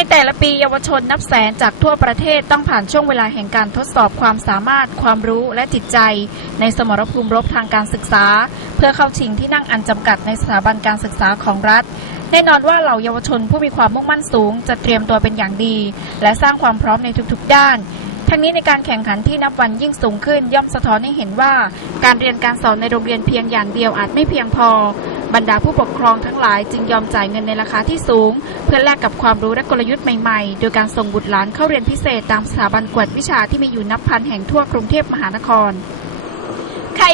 ในแต่ละปีเยาวชนนับแสนจากทั่วประเทศต้องผ่านช่วงเวลาแห่งการทดสอบความสามารถ ความรู้และจิตใจ ในสมรภูมิรบทางการศึกษา เพื่อเข้าชิงที่นั่งอันจำกัดในสถาบันการศึกษาของรัฐ แน่นอนว่าเหล่าเยาวชนผู้มีความมุ่งมั่นสูง จะเตรียมตัวเป็นอย่างดี และสร้างความพร้อมในทุกๆ ด้านทั้งนี้ในการแข่งขันที่นับวันยิ่งสูงขึ้นย่อมสะท้อนให้เห็นว่า การเรียนการสอนในโรงเรียนเพียงอย่างเดียวอาจไม่เพียงพอ บรรดาผู้ปกครองทั้งหลายจึงยอมจ่ายเงินในราคาที่สูง เพื่อแลกกับความรู้และกลยุทธ์ใหม่ๆ โดยการส่งบุตรหลานเข้าเรียนพิเศษตามสถาบันกวดวิชาที่มีอยู่นับพันแห่งทั่วกรุงเทพมหานคร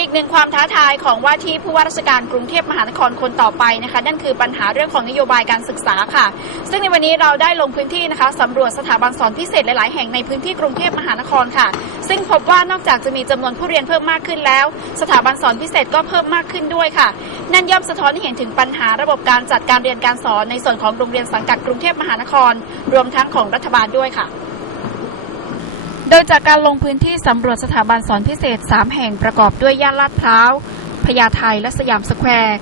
อีกหนึ่งความท้าทายของว่าที่ผู้ว่าราชการกรุงเทพมหานครคนต่อไปนะคะ นั่นคือปัญหาเรื่องของนโยบายการศึกษาค่ะ ซึ่งในวันนี้เราได้ลงพื้นที่นะคะสำรวจสถาบันสอนพิเศษหลาย ๆ แห่งในพื้นที่กรุงเทพมหานครค่ะ ซึ่งพบว่านอกจากจะมีจำนวนผู้เรียนเพิ่มมากขึ้นแล้ว สถาบันสอนพิเศษก็เพิ่มมากขึ้นด้วยค่ะ นั่นย่อมสะท้อนให้เห็นถึงปัญหาระบบการจัดการเรียนการสอนในส่วนของโรงเรียนสังกัดกรุงเทพมหานคร รวมทั้งของรัฐบาลด้วยค่ะ โดยจากการลงพื้นที่สำรวจสถาบันสอนพิเศษ 3 แห่งประกอบด้วยย่านลาดพร้าว พญาไทและสยามสแควร์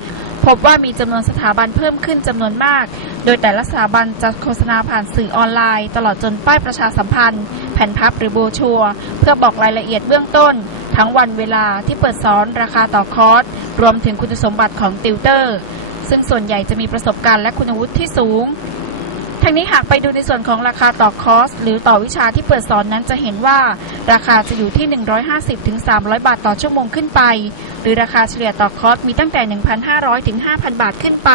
พบว่ามีจำนวนสถาบันเพิ่มขึ้นจำนวนมาก โดยแต่ละสถาบันจะโฆษณาผ่านสื่อออนไลน์ ตลอดจนป้ายประชาสัมพันธ์ แผ่นพับหรือโบชัว เพื่อบอกรายละเอียดเบื้องต้น ทั้งวันเวลาที่เปิดสอนราคาต่อคอร์สรวมถึงคุณสมบัติของติวเตอร์ ซึ่งส่วนใหญ่จะมีประสบการณ์และคุณวุฒิที่สูง ทั้งนี้หากไปดูในส่วนของราคาต่อคอร์ส หรือต่อวิชาที่เปิดสอนนั้นจะเห็นว่า ราคาจะอยู่ที่ 150ถึง300 บาทต่อชั่วโมงขึ้นไป หรือราคาเฉลี่ยต่อคอร์สมีตั้งแต่ 1,500ถึง5,000 บาทขึ้นไป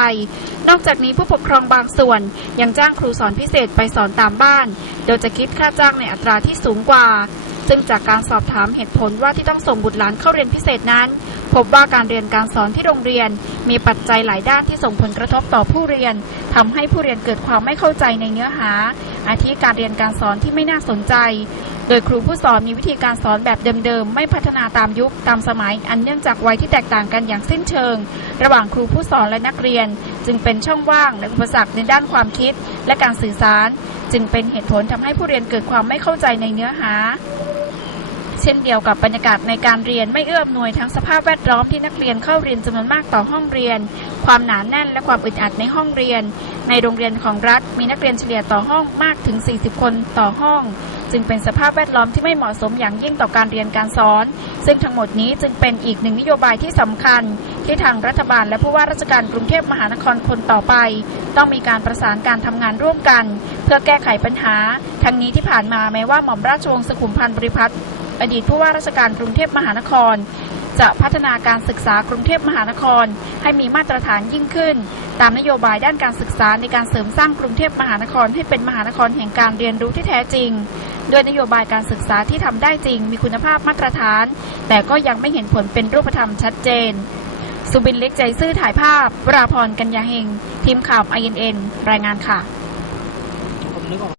นอกจากนี้ผู้ปกครองบางส่วน ยังจ้างครูสอนพิเศษไปสอนตามบ้าน โดยจะคิดค่าจ้างในอัตราที่สูงกว่า ซึ่งจากการสอบถามเหตุผลว่าที่ต้องส่งบุตรหลานเข้าเรียนพิเศษนั้น พบว่าการเรียนการสอนที่โรงเรียน มีปัจจัยหลายด้านที่ส่งผลกระทบต่อผู้เรียนทำให้ผู้เรียนเกิดความไม่เข้าใจในเนื้อหา อาทิการเรียนการสอนที่ไม่น่าสนใจ โดยครูผู้สอนมีวิธีการสอนแบบเดิมๆ ไม่พัฒนาตามยุคตามสมัย อันเนื่องจากวัยที่แตกต่างกันอย่างสิ้นเชิง ระหว่างครูผู้สอนและนักเรียน จึงเป็นช่องว่างและอุปสรรคในด้านความคิดและการสื่อสาร จึงเป็นเหตุผลทำให้ผู้เรียนเกิดความไม่เข้าใจในเนื้อหา เช่นเดียวกับบรรยากาศในการเรียนไม่เอื้ออำนวยทั้งสภาพแวดล้อมที่นักเรียนเข้าเรียนจำนวนมากต่อห้องเรียน ความหนาแน่นและความอึดอัดในห้องเรียน ในโรงเรียนของรัฐมีนักเรียนเฉลี่ยต่อห้องมากถึง 40 คนต่อห้อง จึงเป็นสภาพแวดล้อมที่ไม่เหมาะสมอย่างยิ่งต่อการเรียนการสอน ซึ่งทั้งหมดนี้จึงเป็นอีกหนึ่งนโยบายที่สำคัญ ที่ทางรัฐบาลและผู้ว่าราชการกรุงเทพมหานครคนต่อไป ต้องมีการประสานการทำงานร่วมกัน เพื่อแก้ไขปัญหา ทั้งนี้ที่ผ่านมาแม้ว่าหม่อมราชวงศ์สุขุมพันธ์บริพัตร อดีตผู้ว่าราชการกรุงเทพมหานคร จะพัฒนาการศึกษากรุงเทพมหานคร ให้มีมาตรฐานยิ่งขึ้น ตามนโยบายด้านการศึกษาในการเสริมสร้างกรุงเทพมหานครให้เป็นมหานครแห่งการเรียนรู้ที่แท้จริงด้วยนโยบายการศึกษาที่ทำได้จริง มีคุณภาพมาตรฐาน แต่ก็ยังไม่เห็นผลเป็นรูปธรรมชัดเจน สุบินเล็กใจซื่อถ่ายภาพ วราพรกัญญาเฮง ทีมข่าว INN รายงานค่ะ